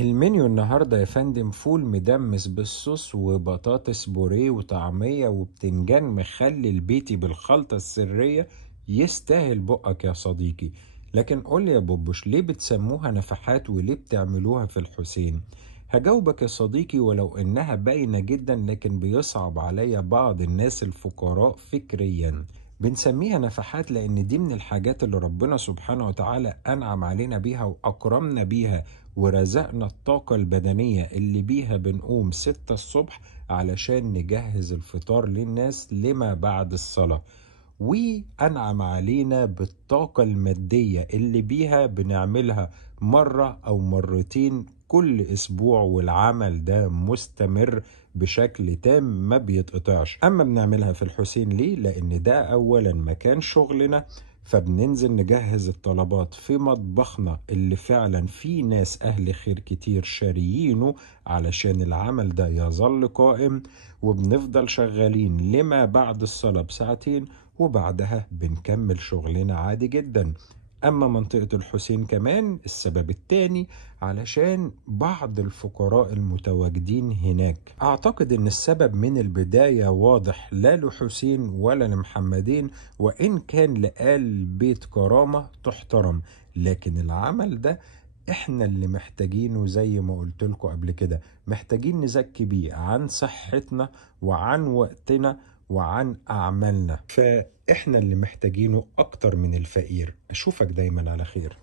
المنيو النهاردة يا فندم فول مدمس بالصوص وبطاطس بوريه وطعمية وبتنجان مخلل بيتي بالخلطة السرية. يستاهل بقك يا صديقي. لكن قول يا بوبوش، ليه بتسموها نفحات وليه بتعملوها في الحسين؟ هجاوبك يا صديقي، ولو انها باينة جدا لكن بيصعب عليا بعض الناس الفقراء فكريا. بنسميها نفحات لأن دي من الحاجات اللي ربنا سبحانه وتعالى أنعم علينا بيها وأكرمنا بيها، ورزقنا الطاقة البدنية اللي بيها بنقوم 6 الصبح علشان نجهز الفطار للناس لما بعد الصلاة، وأنعم علينا بالطاقة المادية اللي بيها بنعملها مرة أو مرتين كل أسبوع، والعمل ده مستمر بشكل تام ما بيتقطعش. أما بنعملها في الحسين ليه؟ لأن ده أولا مكان شغلنا، فبننزل نجهز الطلبات في مطبخنا اللي فعلا في ناس أهل خير كتير شاريينه علشان العمل ده يظل قائم، وبنفضل شغالين لما بعد الصلاة بساعتين، وبعدها بنكمل شغلنا عادي جدا. أما منطقة الحسين كمان السبب التاني علشان بعض الفقراء المتواجدين هناك. أعتقد أن السبب من البداية واضح، لا لحسين ولا لمحمدين، وإن كان لآل بيت كرامة تحترم، لكن العمل ده احنا اللي محتاجينه زي ما قلت لكم قبل كده، محتاجين نزكي بيه عن صحتنا وعن وقتنا وعن أعمالنا، فإحنا اللي محتاجينه أكتر من الفقير. أشوفك دايما على خير.